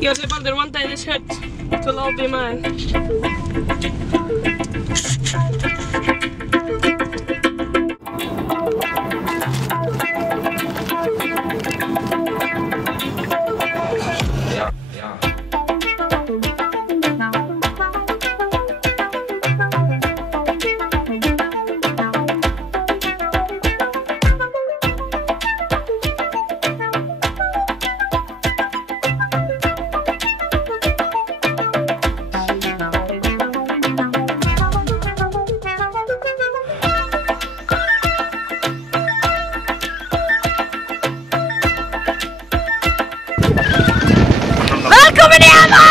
Ég say, Baldur, one day this hut will all be mine. Velkomin í Emma!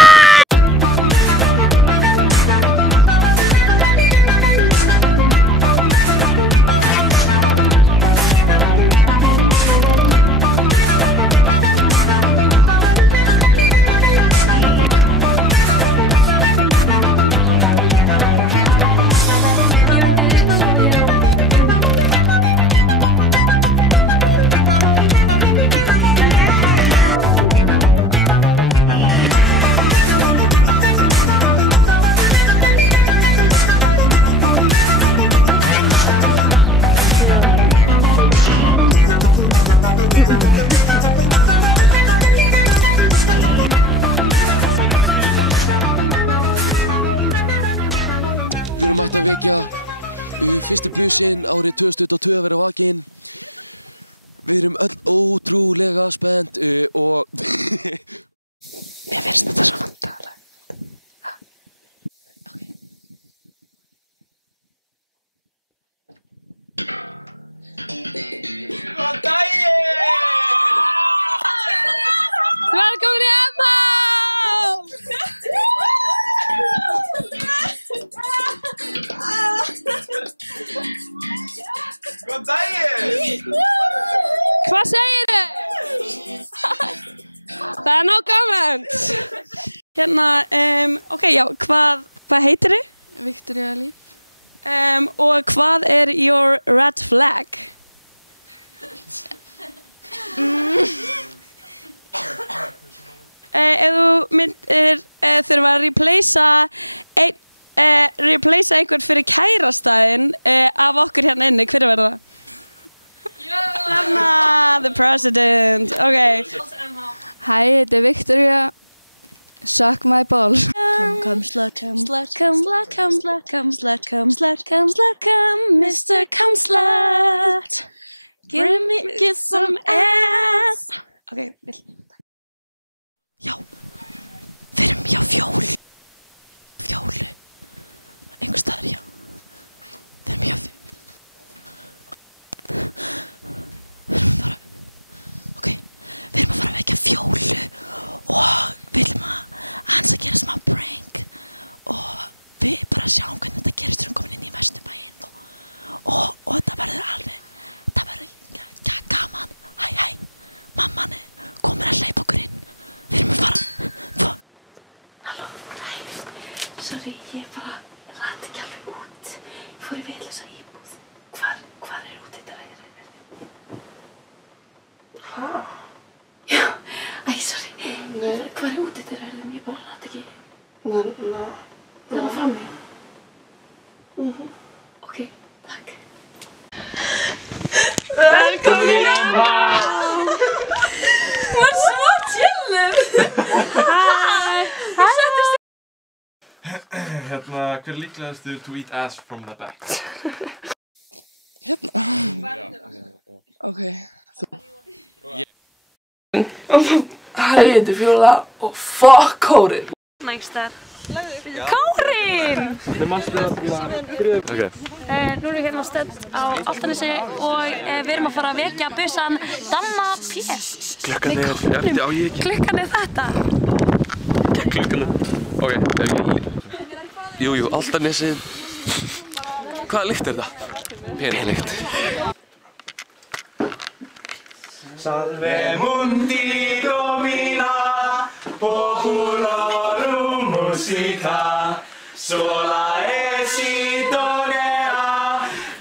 Við erum mætt að vekja fyrsti businn árið 2022 að vera vakinn. Við erum öll ótrúlega spennt og mér finnst þetta svo vandarlegt. Okay. Góðan daginn! Velkomin í Emma! Góðan daginn! Hvað segirðu? Það er no comment. Hérna, ok, já, hvað heitirðu? Victoria Líf. Og hvað er your red flag? Ef þú myndir þurfa að replacea einhvern fyrir kærastæðin af okkur hérna inni, hver verður það? Emma, the president, ok. Hæ, þetta er Victoria. Suck my balls. Come, slut, come, slut, come, slut, come, slut, come, slut, come, slut, come, slut, come, Mr. Come Slut. Give me, get some ass. Ok, vill. Já, við erum hjá Fjólu. Einhvers staðar, já. Við erum hjá Við erum að fara að vekja Fjólu og við viljum að hans að gera smá prank og við bara sjáum hvernig þetta gerist þegar hún komin inn í Vesturbæinn og það verður gaman. Hæ, mamman er komin að hleypa okkur inn. Við erum að fara. Halló, hæ, sorry, ég bara rætti ekki alveg út. Ég fór í vitlausa íbúð. Hvar er útidyrnar? Hæ? Já, sorry. Hvar er útidyrnar? Ég bara rætti ekki. Það var frammi. Ok, takk. Velkomin í Emma! Þú ert svo chillur! Hæ! Hérna, hver er líklegastur to eat ass from the back? hérna. Ok, Hæ, ég heiti Fjóla og fuck Kórin. Næstar. Kórin! Ok. Nú erum við hérna stödd á Álftanesi og við erum að fara að vekja bussan Danna P. Klukkan er, á ég ekki. Klukkan er þetta. Klukkan er, ok. jú, Álftanesi. Hvaða lykt er það? Peninlykt. Salve mundi domina, populorum musica, sola es idonea,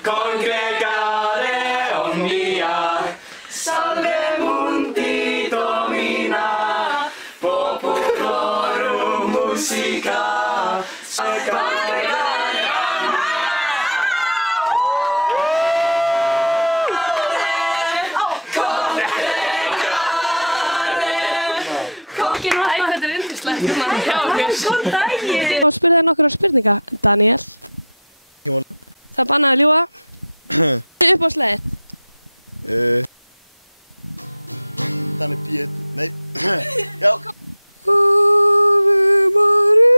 congregare omnia. Salve mundi domina, populorum Og spurði þér nokkur spurninga, Daniel. Það er bannað að ljúga. Upp á sleiðið. Þannig bíð, nei, já. Ave Maria.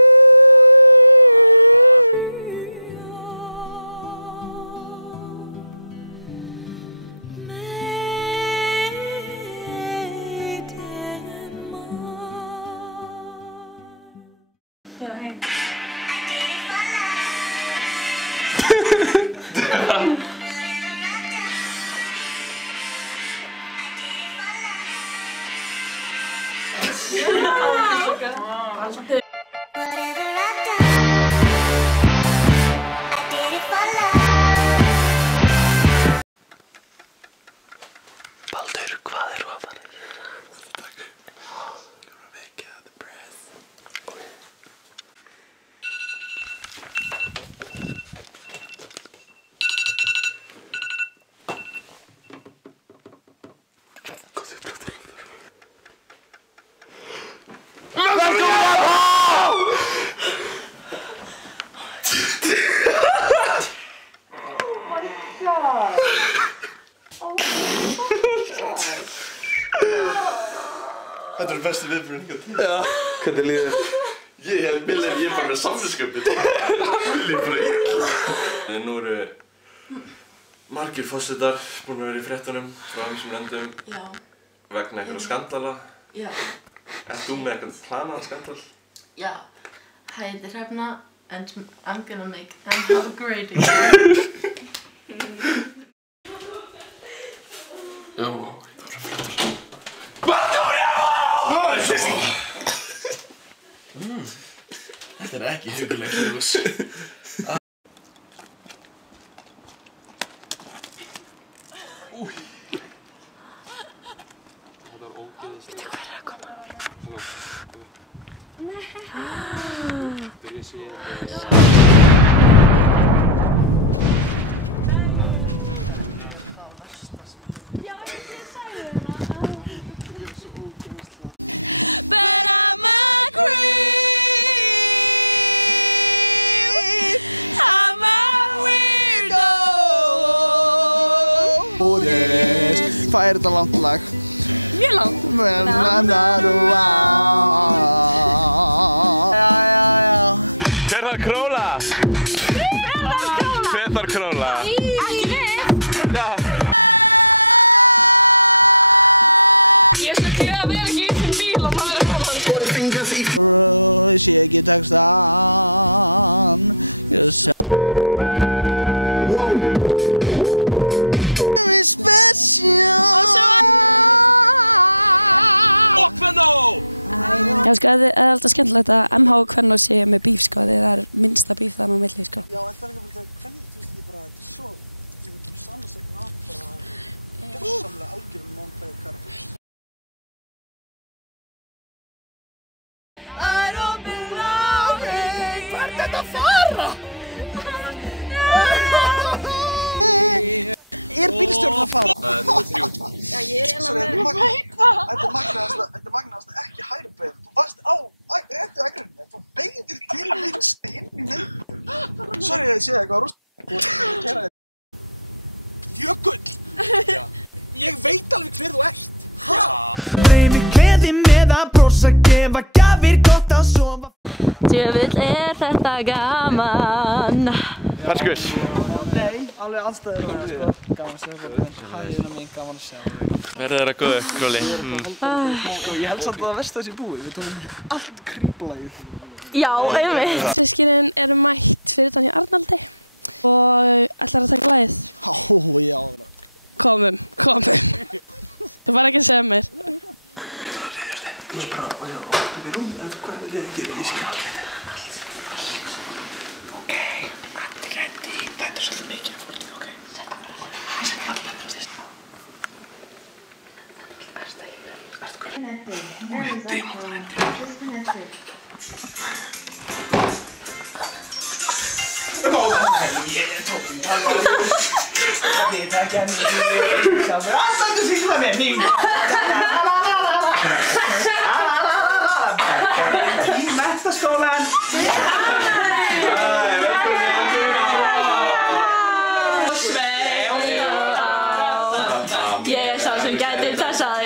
Baldur, hvað er þú að fara? Takk. Ég er að vekja the breath. Þetta er bestu viðbröðingar. Já, hvernig líður þér? Ég er bara með samviskupið. Mér líður bara illa. Nú eru margir forsetar búin að vera í fréttunum frá ýmsum löndum vegna einhverja skandala. Já. Ert þú með eitthvað planaðan skandal? Já. Hæ, ég heiti Hrefna and I'm gonna make MHO great again. Já. Þetta er ekki hugulegt ljós. Veitu hver er að koma? But I'm a creep. I'm a weirdo. Hvað er þetta langt lag? Mjög langt. Hver þarf króla? Hver þarf króla? Ekki við. Ég er svo glöð að vera ekki í þessum bíl og maður er að koma. Ég sé ekki textan. Já, sko, það er alltaf skemmtilegt að MH og Kvennó sé með bíf, sko, því það er minnsta bíf þannig á milli, sko. Já, en það er ekki bara hvernig, þú veist, þetta er svo, við erum samansett af bara gjörsamlega algjörum non-player characters. I don't belong here. Hvað er þetta að fara? Er bílstjórinn að fara? Númer 3. Já, ég er Sorry, þetta er magnaðast ekki hægri beygð. Þú varst á réttu akrinni, þú beygðir til vinstri inn í miðjum. Sorry, ég sé eitthvað rúst. Jökull! Ég veit alveg hver þú ert. Breymi gleði með að brosa, gefa gjafir, gott að sofa. Djöfull er þetta gaman. Ferskur. Nei, alveg allstæður og sko. Gaman að segja bara hæðina mín, gaman að segja. Verður þeirra góðu, Króli? Ég held samt að það versta þessi búið, við tókum allt kríplægið. Já, einmitt. Systkinin eru mætt fyrir utan hjá Arnaldi og ætlar að taka lagið. Ó, já. Komum. Þú fara ekki að segja mér. Þú veist bara, og ég opna við rúm, en hvað er það að gera? Ég skil allir þetta. Ok, allir rendi, þetta er svolítið mikið af fólki, ok? Settum bara fólki. Settum allir þetta styrst. Erstu ekki verið? Erstu hvað? Netti. Ég tókum talvaði. Þið takja mig. Sjálfur alltaf þú syngum með mig. Í menntaskólan. Ég sá sem gæti þess að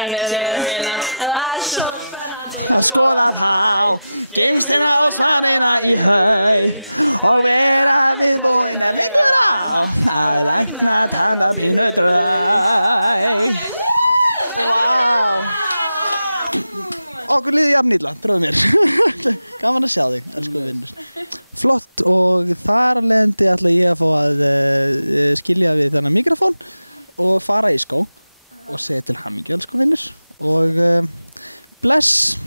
Að skoða þá geymstina og svarina í haug og vera viðbúin ef ykkur á að lækna tannapínu draug. Vá! Okkur líði jafn illa, trúðu mér. Gaman að sjá þig, elsku vinnur. Flott, og þar af leiðandi ætla ég að fá að skilja við þennan mikrofón og fara í skó og segja til hamingju, elsku vinnur, og bless.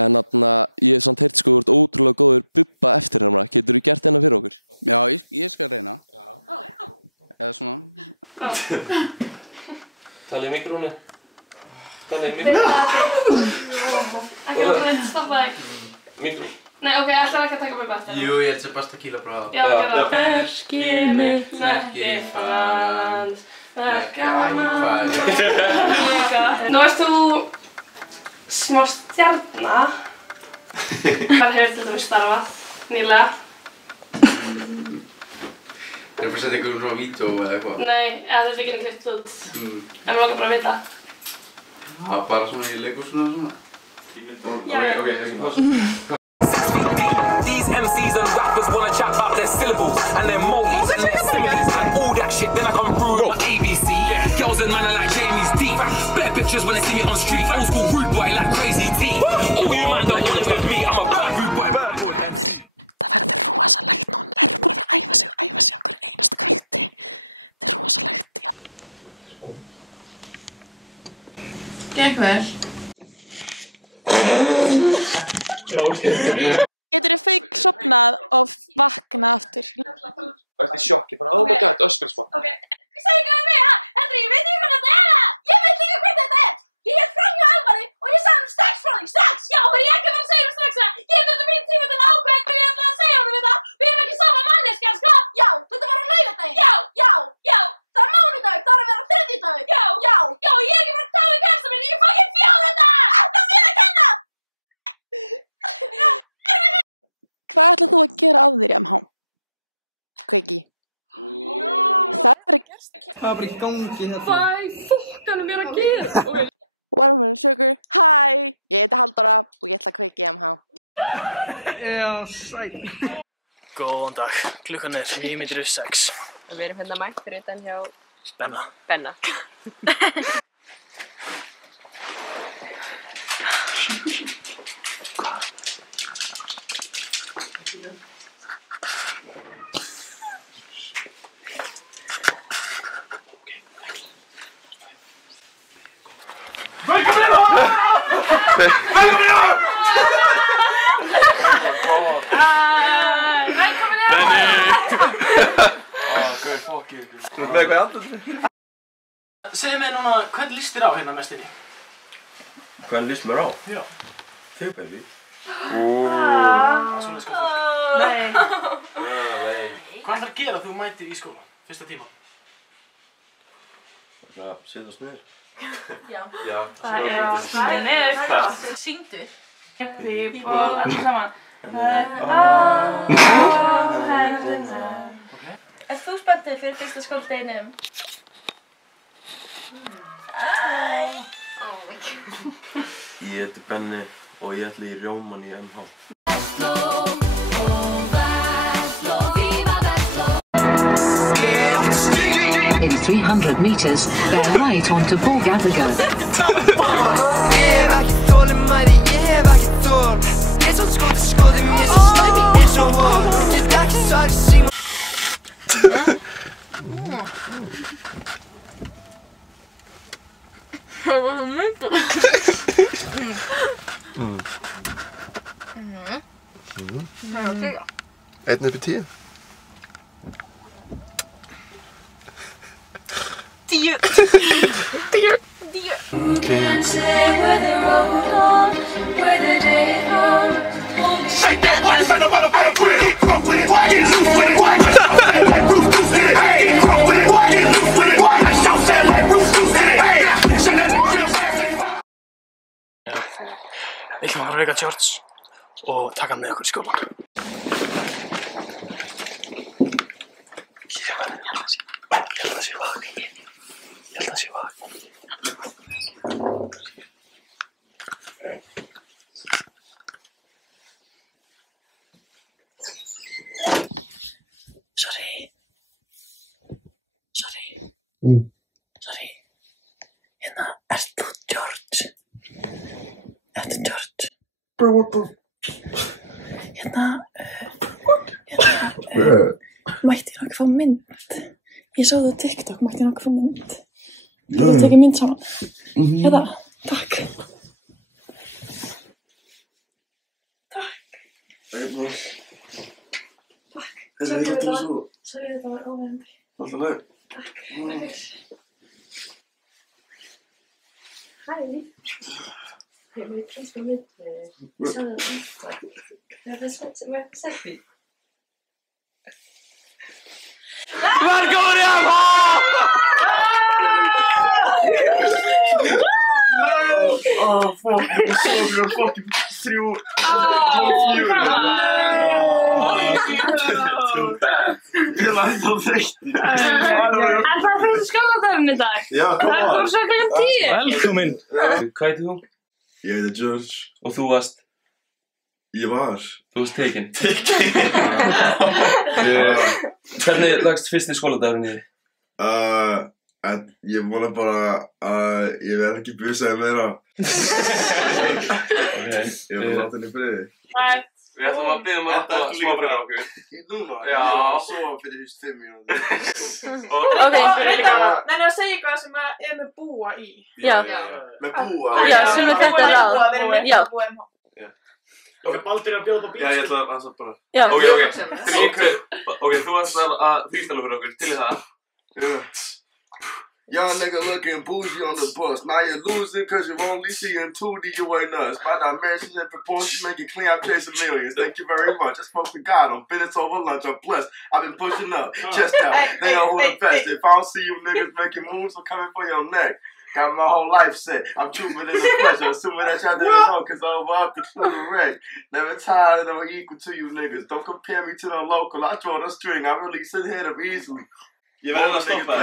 En ég hef samt heyrt sko, þú ert ótrúlega góður Bubba eftirherma. Getur þú gert hérna fyrir okkur? Já, ég skal reyna. Já. Eða svona. Talið í mikrofónu. Ekki að bara stoppa þig. Mikrofón. Nei, ok, ætlar ekki að taka Bubba eftir. Jú, ég held sem best að kýla bara á. Já, gera það. Merki mitt, merki fans, verkamann. Nú ert þú smá stjarna. Hvar hefur til dæmis starfað nýlega? Er það bara að setja ykkur svona vídeó eða eitthvað? Nei, eða þetta er ekki klipt út. En mér langar bara að vita. Já, bara svona í leikhúsinu og svona. Ok, þessi pásu. These MCs and rappers wanna chat about their syllables and their modes and their similes and all that shit. Then I come through with my ABC. Girls and man are like Jamie's deep. Better pictures when they see me on street. Old school rude boy like Crazy T. All you man don't wanna with me. I'm a bad rude boy. Það verður rosalegt núna. Það verður bara að æfa sig okkur einasta kvöldi. Það er rosalegt, já. Gekk vel. Getur þið fake sofnað og vakna aftur? Það er í sjokki, bara oh my god, öskar smá. Ok, segðu ekki með mig, Henry, ég veit ekki hvað þetta er! Ég veit líka hvað þetta er! Ég hélt fram hjá Elvari og ég sagði hann strax frá því, strax! Já, er ég ekki að fara að segja hann strax það? Ég hef þetta mín tíma til að ákveða hvað ég ætla að segja honum þetta! Við erum ekki sama manneskja, sko! Já, þetta var á laugardaginn! Já! Það er mánudagur, það er að vera þriðjudagur! Já, ég er ekki bara að tala um kærasta minni, ég fokkin 4 daga! Þetta er mér að kenna! Hvað ætlað þú að gera af þér í MH? Kveiki. Það er ekki... Það var bara í gangi hérna. Hvað fokkanum er að gera? Okay. Watermelon sugar. Hæ, ég heiti Halldóra og ég ætla að kveiki í MH. Já, sæl. Góðan dag, klukkan er 9:06. Við erum hérna mætt fyrir utan hjá... Benna. Segðu mér núna, hvern líst þér á hérna mest inni? Hvern líst mér á? Já. Þig, baby. Svona skal fólk. Nei. Hvað ætlar að gera þú mætir í skóla, fyrsta tíma? Það setjast niður. Já. Það er niður. Syngdu. Við og allir saman. Ert þú spenntið fyrir fyrsta skóladeginum? Ég heiti Benni og ég ætla í rjóman í MH. In 300 meters, bear right onto Borgavigo. Einn upp í 10. 10. Shake that body, Við ætlum að fara að vekja George og taka hann með okkur í skólann. Ég held að það sé vagn. Sorry. Hérna, ert þú George? Ertu George? Bro, what the... Hérna, mætti ég nokkuð fá mynd? Ég sá það á TikTok, mætti ég nokkuð fá mynd? Þú tekið mynd saman? Hérna, takk. Sorry, þetta var óverandi. Alltaf leið. Takk. Hæ. Ég vil prins með mynd. Ég sá það á TikTok. Það er selfie. Velkomin í MH! Oh, fuck, ég er svo fucking 3 og 4. Ég læt á þreytt. En það fyrir skóladagurinn í dag. Já, kom Það kom svo klukkan 10. Velkomin. Hvað heitir þú? Ég heiti George. Og þú varst? Ég var. Þú varst tekinn. Hvernig lagst fyrsti skóladagurinn í þig? Ég vona bara að ég verð ekki busaði meira. Ég var láta henni í friði. Við ætlum að biðja að láta smá fyrir okkur. Núna? Já. Ég var að sofa fyrir 5 mínútur. Nei, að segja eitthvað sem er með búa í. Já. Með búa? Já, sem er þetta ráð. Já. Ok, Baldur að bjóða á bíl. Já, ég ætla að bara... Já. Ok, þú varst að freestyla fyrir okkur, til í það. Young nigga looking bougie on the bus. Now you're losing cause you're only seeing 2D, you ain't us. My dimensions and proportions make it clean, I'm chasing millions. Thank you very much. I spoke to God on business over lunch, I'm blessed. I've been pushing up, chest out. They know who the best. If I don't see you niggas making moves, I'm coming for your neck. Got my whole life set. I'm trooping in the flesh. I'm assuming that y'all didn't know cause I'm up to the wreck. Never tired and I'm equal to you niggas. Don't compare me to the local. I draw the string. I release it hit up easily. Ég verði að stoppa það.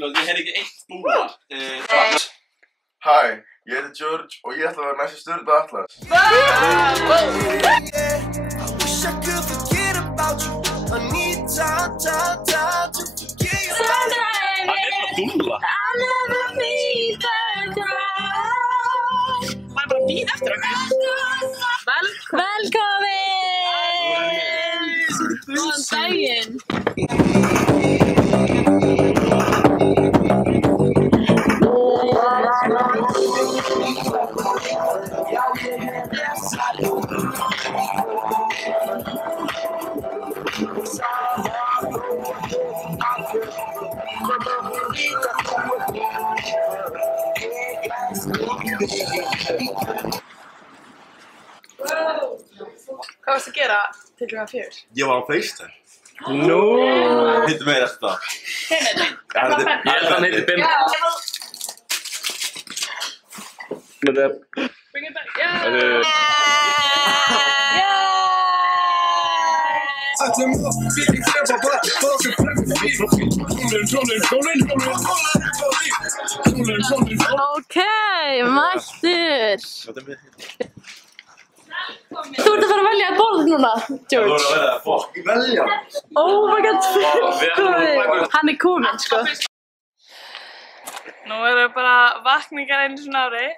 Ég heyr ekki eitt búa. Hæ, ég heiti George og ég ætla að vera næstu Sturlu Atlas. Maður bara býð eftir okkur. Velkomin! Góðan daginn! Hvað varst að gera til klukkan 4? Ég var á FaceTime. Nú! Hittu mig eftir það. Hann heitir Bim. Bring it back. Ok, mættur. Þú ert að fara að velja að borða núna, George. Þú verður að fokk í velja. Oh my god, hann er kominn, sko. Nú erum við bara vakningar einu svona ári.